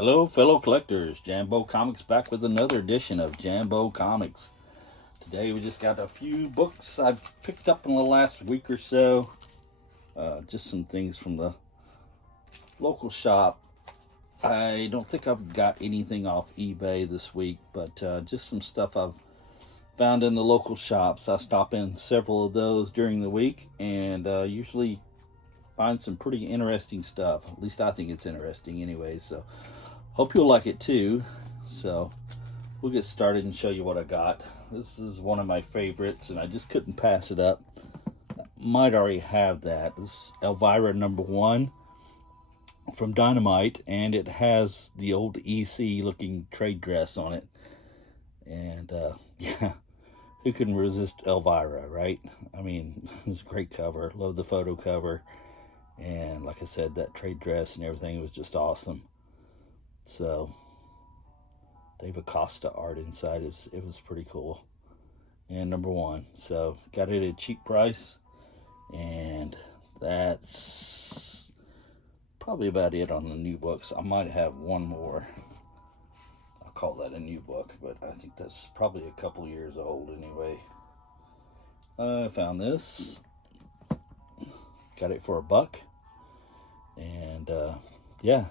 Hello, fellow collectors. Jambo Comics back with another edition of Jambo Comics. Today we just got a few books I've picked up in the last week or so. Just some things from the local shop. I don't think I've got anything off eBay this week, but just some stuff I've found in the local shops. I stop in several of those during the week and usually find some pretty interesting stuff. At least I think it's interesting anyway, so hope you'll like it too. So we'll get started and show you what I got. This is one of my favorites and I just couldn't pass it up. I might already have that. This is Elvira Number One from Dynamite, and it has the old EC looking trade dress on it. And yeah, who can resist Elvira, right? I mean, it's a great cover. Love the photo cover. And like I said, that trade dress and everything was just awesome. So Dave Acosta art inside it was pretty cool. And number one. So got it at a cheap price. And that's probably about it on the new books. I might have one more. I'll call that a new book, but I think that's probably a couple years old anyway. I found this. Got it for $1. And yeah,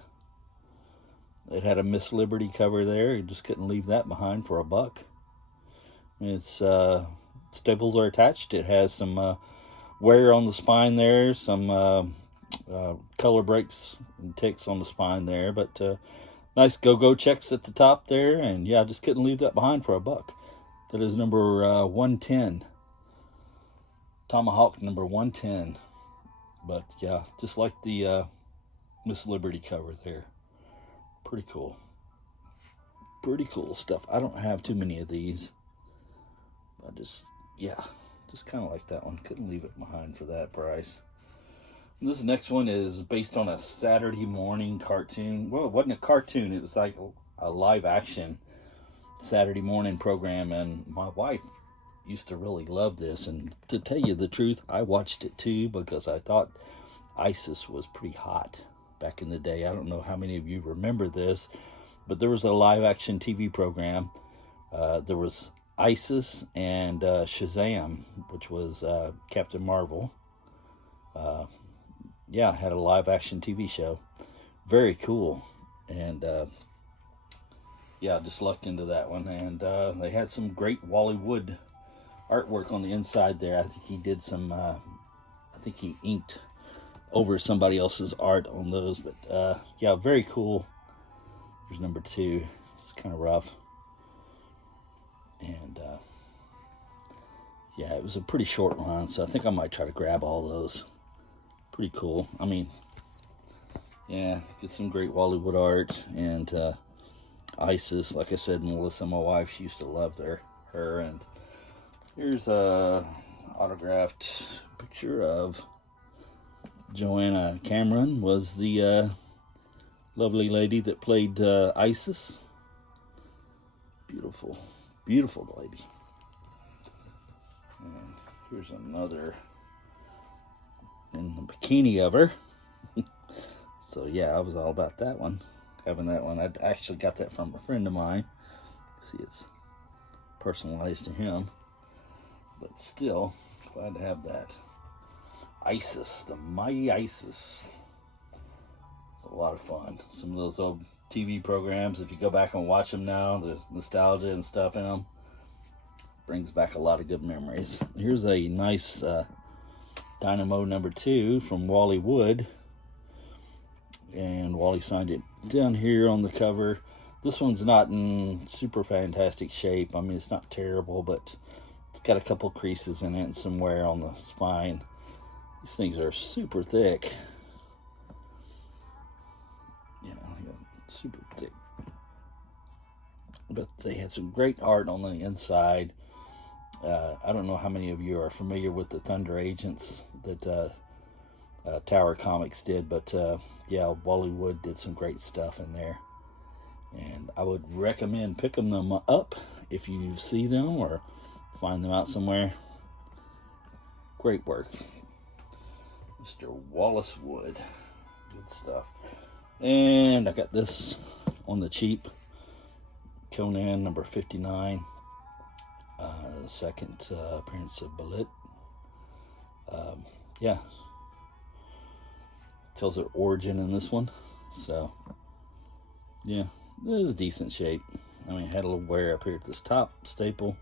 it had a Miss Liberty cover there. You just couldn't leave that behind for $1. It's staples are attached. It has some wear on the spine there, some color breaks and ticks on the spine there, but nice go-go checks at the top there, and yeah, I just couldn't leave that behind for $1. That is number 110. Tomahawk number 110. But yeah, just like the Miss Liberty cover there. Pretty cool. Pretty cool stuff. I don't have too many of these. I just kind of like that one. Couldn't leave it behind for that price. And this next one is based on a Saturday morning cartoon. Well, it wasn't a cartoon. It was like a live action Saturday morning program. And my wife used to really love this, and to tell you the truth, I watched it too because I thought ISIS was pretty hot back in the day. I don't know how many of you remember this, but there was a live action TV program. There was ISIS and Shazam, which was Captain Marvel. Yeah, had a live action TV show. Very cool. And yeah, just lucked into that one. And they had some great Wally Wood artwork on the inside there. I think he did some I think he inked over somebody else's art on those, but yeah, very cool. Here's number 2. It's kind of rough, and yeah, it was a pretty short run, so I think I might try to grab all those. Pretty cool. I mean, yeah, get some great Wally Wood art. And ISIS, like I said, Melissa, my wife, she used to love her. And here's a autographed picture of Joanna Cameron, was the lovely lady that played ISIS. Beautiful, beautiful lady. And here's another in the bikini of her. So yeah, I was all about that one, having that one. I actually got that from a friend of mine. See, it's personalized to him. But still, glad to have that. ISIS, the mighty ISIS. It's a lot of fun. Some of those old TV programs, if you go back and watch them now, the nostalgia and stuff in them brings back a lot of good memories. Here's a nice Dynamo number 2 from Wally Wood. And Wally signed it down here on the cover. This one's not in super fantastic shape. I mean, it's not terrible, but it's got a couple creases in it and some wear on the spine. These things are super thick. Yeah, super thick. But they had some great art on the inside. I don't know how many of you are familiar with the Thunder Agents that Tower Comics did, but yeah, Wally Wood did some great stuff in there. And I would recommend picking them up if you see them or find them out somewhere. Great work. Mr. Wallace Wood. Good stuff. And I got this on the cheap. Conan number 59. Second appearance of Bullet. Yeah. Tells her origin in this one. So, yeah, it is decent shape. I mean, it had a little wear up here at this top staple.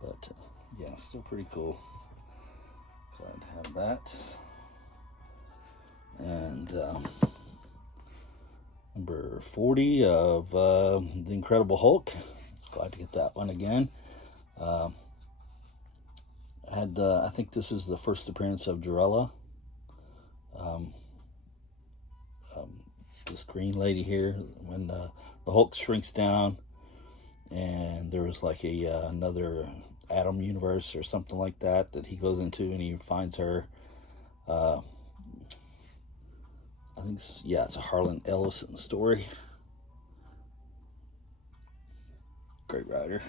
But, yeah, still pretty cool. Glad to have that. And number 40 of The Incredible Hulk. Glad to get that one again. I think this is the first appearance of Jarella. This green lady here, when the Hulk shrinks down, and there was like another Atom universe or something like that he goes into, and he finds her. I think it's a Harlan Ellison story. Great writer.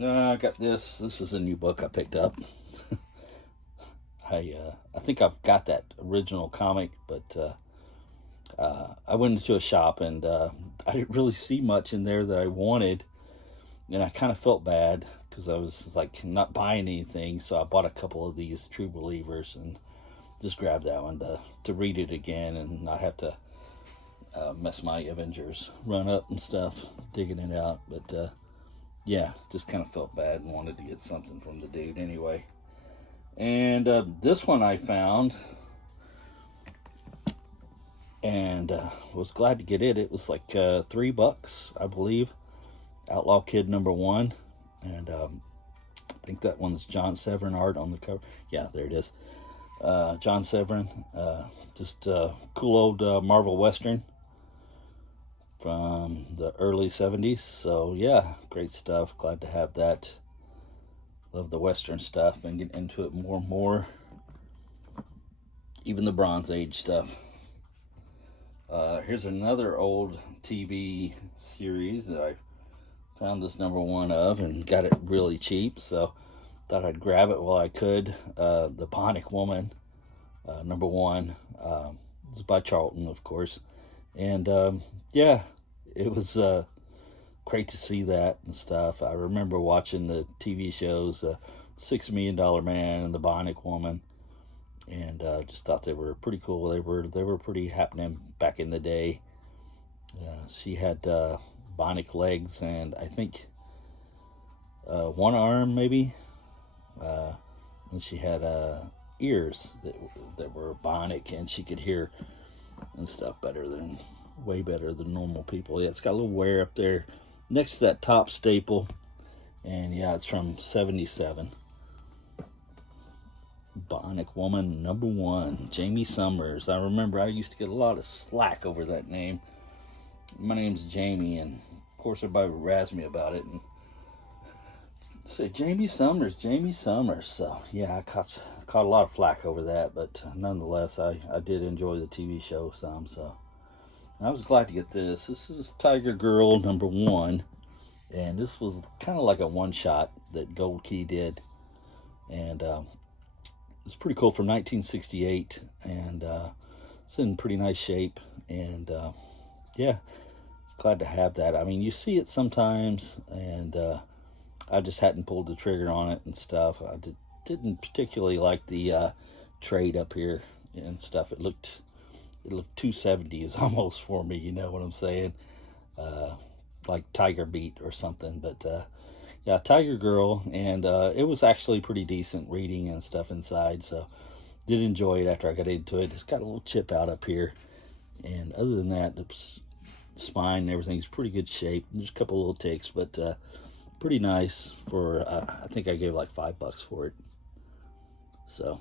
I got this. This is a new book I picked up. I think I've got that original comic, but I went into a shop and I didn't really see much in there that I wanted, and I kind of felt bad because I was like not buying anything, so I bought a couple of these True Believers and just grabbed that one to read it again and not have to mess my Avengers run up and stuff digging it out. But yeah, just kind of felt bad and wanted to get something from the dude anyway. And this one I found and was glad to get it. It was like $3, I believe. Outlaw Kid number 1, and I think that one's John Severin art on the cover. Yeah, there it is. John Severin, just cool old Marvel Western from the early 70s. So yeah, great stuff. Glad to have that. Love the Western stuff. Been getting into it more and more. Even the Bronze Age stuff. Here's another old TV series that I found this number 1 of and got it really cheap, so thought I'd grab it while I could. The Bionic Woman, number 1. This is by Charlton, of course. And yeah, it was great to see that and stuff. I remember watching the TV shows, $6 Million Man and the Bionic Woman, and just thought they were pretty cool. They were pretty happening back in the day. She had bionic legs and I think one arm maybe, and she had ears that were bionic, and she could hear and stuff way better than normal people. Yeah, it's got a little wear up there next to that top staple, and yeah, it's from 77. Bionic Woman number 1, Jamie Summers. I remember I used to get a lot of slack over that name. My name's Jamie, and of course everybody would razz me about it and say Jamie Summers. So yeah, I caught a lot of flack over that, but nonetheless, I did enjoy the TV show some. So I was glad to get this. This is Tiger Girl number 1, and this was kind of like a one-shot that Gold Key did, and it's pretty cool, from 1968, and it's in pretty nice shape, and yeah, it's glad to have that. I mean, you see it sometimes, and I just hadn't pulled the trigger on it and stuff. I didn't particularly like the trade up here and stuff. It looked 270s almost for me, you know what I'm saying? Like Tiger Beat or something, but yeah, Tiger Girl, and it was actually pretty decent reading and stuff inside, so did enjoy it after I got into it. It's got a little chip out up here, and other than that, the spine and everything's pretty good shape. There's a couple little ticks, but pretty nice for, I think I gave like $5 for it. So,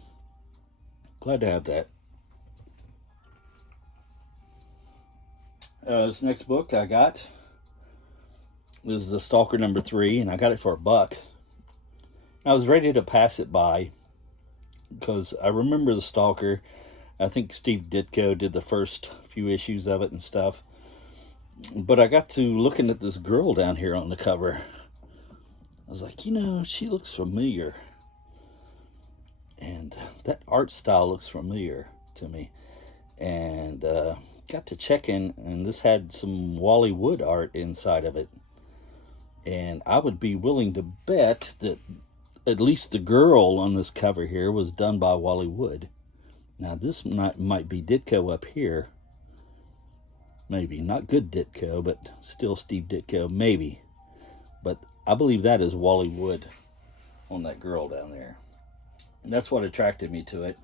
glad to have that. This next book I got is the Stalker number 3, and I got it for $1. I was ready to pass it by because I remember the Stalker. I think Steve Ditko did the first few issues of it and stuff. But I got to looking at this girl down here on the cover. I was like, you know, she looks familiar. And that art style looks familiar to me. And got to checking, and this had some Wally Wood art inside of it. And I would be willing to bet that at least the girl on this cover here was done by Wally Wood. Now, this might be Ditko up here. Maybe. Not good Ditko, but still Steve Ditko. Maybe. But I believe that is Wally Wood on that girl down there. And that's what attracted me to it.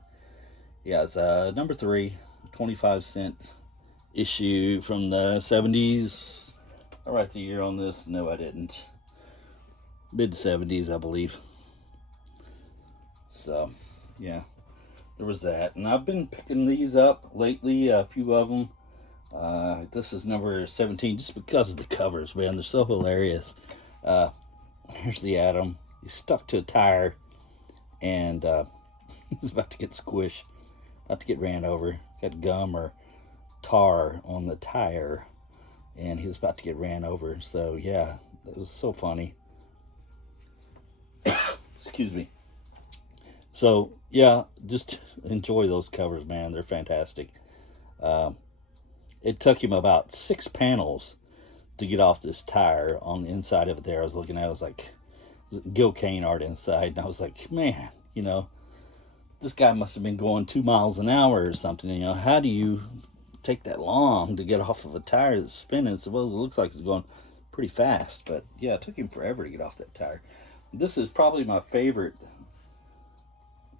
Yeah, it's number 3, 25-cent issue from the 70s. I write the year on this. No, I didn't. Mid-70s, I believe. So, yeah. There was that. And I've been picking these up lately, a few of them. This is number 17 just because of the covers, man. They're so hilarious. Here's the Atom. He's stuck to a tire, and he's about to get squished. About to get ran over. Got gum or tar on the tire, and he was about to get ran over. So, yeah, it was so funny. Excuse me. So, yeah, just enjoy those covers, man. They're fantastic. It took him about 6 panels to get off this tire on the inside of it there. I was looking at it, I was like, Gil Kane art inside, and I was like, man, you know, this guy must have been going 2 miles an hour or something. You know, how do you take that long to get off of a tire that's spinning? Suppose it looks like it's going pretty fast, but yeah, it took him forever to get off that tire. This is probably my favorite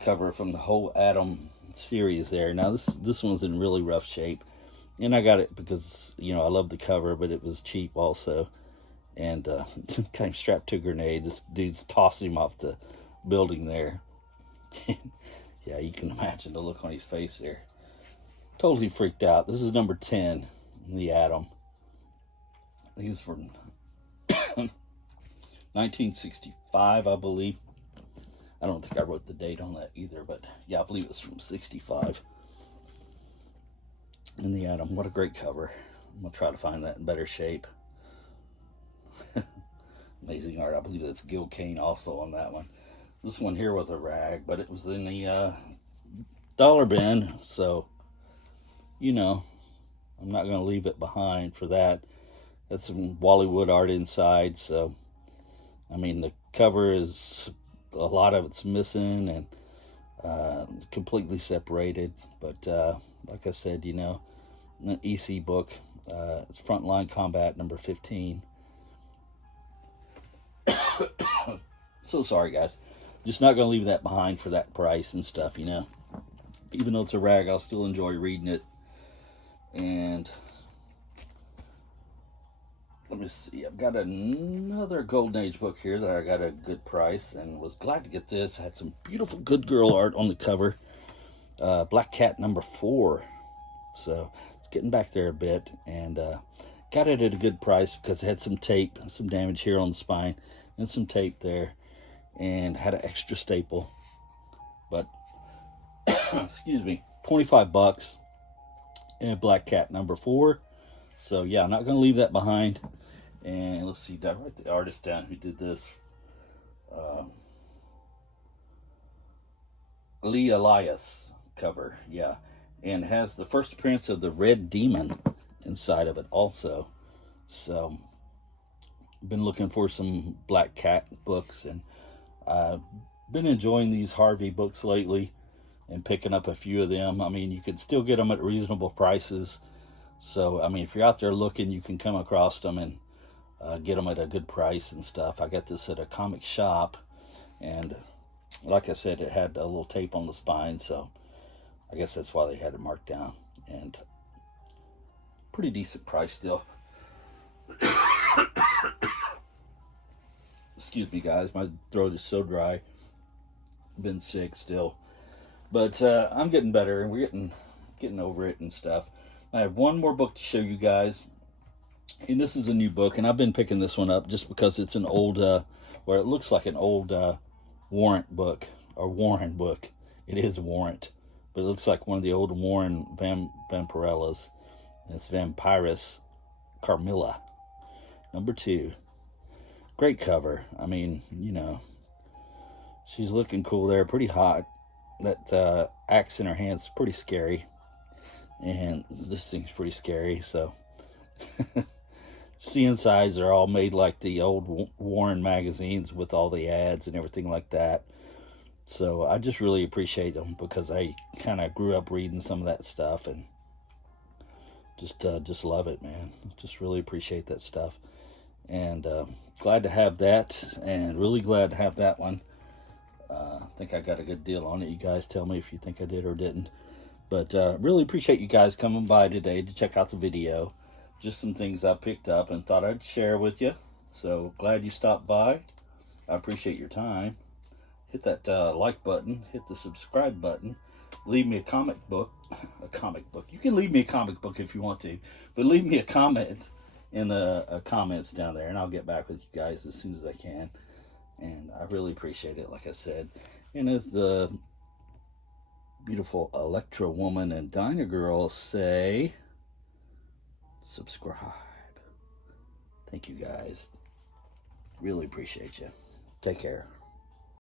cover from the whole Atom series there. Now this one's in really rough shape, and I got it because, you know, I love the cover, but it was cheap also, and kind of strapped to a grenade. This dude's tossing him off the building there. Yeah, you can imagine the look on his face there. Totally freaked out. This is number 10 in the Atom. I think it's from 1965, I believe. I don't think I wrote the date on that either, but yeah, I believe it's from 65. In the Atom. What a great cover. I'm going to try to find that in better shape. Amazing art. I believe that's Gil Kane also on that one. This one here was a rag, but it was in the dollar bin, so, you know, I'm not going to leave it behind for that. That's some Wally Wood art inside, so, I mean, the cover is, a lot of it's missing and completely separated, but like I said, you know, an EC book. It's Frontline Combat number 15. So sorry, guys. Just not going to leave that behind for that price and stuff, you know. Even though it's a rag, I'll still enjoy reading it. And let me see. I've got another Golden Age book here that I got a good price and was glad to get this. Had some beautiful Good Girl art on the cover. Black Cat number 4. So it's getting back there a bit, and got it at a good price because it had some tape, some damage here on the spine, and some tape there, and had an extra staple. But excuse me, 25 bucks, and Black Cat number 4. So yeah, I'm not going to leave that behind. And let's see, did I write the artist down who did this? Lee Elias cover, yeah. And has the first appearance of the Red Demon inside of it also. So, been looking for some Black Cat books, and I've been enjoying these Harvey books lately and picking up a few of them. I mean, you can still get them at reasonable prices. So, I mean, if you're out there looking, you can come across them and get them at a good price and stuff. I got this at a comic shop, and like I said, it had a little tape on the spine, so I guess that's why they had it marked down. And pretty decent price still. Excuse me, guys. My throat is so dry. Been sick still. But I'm getting better, and we're getting over it and stuff. I have one more book to show you guys. And this is a new book, and I've been picking this one up just because it's an old, where it looks like an old Warrant book, or Warren book. It is Warrant, but it looks like one of the old Warren Vampirellas. And it's Vampirus Carmilla, number 2. Great cover. I mean, you know, she's looking cool there, pretty hot. That axe in her hand's pretty scary. And this thing's pretty scary, so see insides are all made like the old Warren magazines with all the ads and everything like that. So I just really appreciate them because I kind of grew up reading some of that stuff and just love it, man. Just really appreciate that stuff. And glad to have that, and really glad to have that one. I think I got a good deal on it. You guys tell me if you think I did or didn't. But really appreciate you guys coming by today to check out the video. Just some things I picked up and thought I'd share with you. So glad you stopped by. I appreciate your time. Hit that like button. Hit the subscribe button. Leave me a comic book. You can leave me a comic book if you want to. But leave me a comment in the comments down there. And I'll get back with you guys as soon as I can. And I really appreciate it, like I said. And as the beautiful Electra Woman and Dyna Girl say, subscribe. Thank you guys. Really appreciate you. Take care.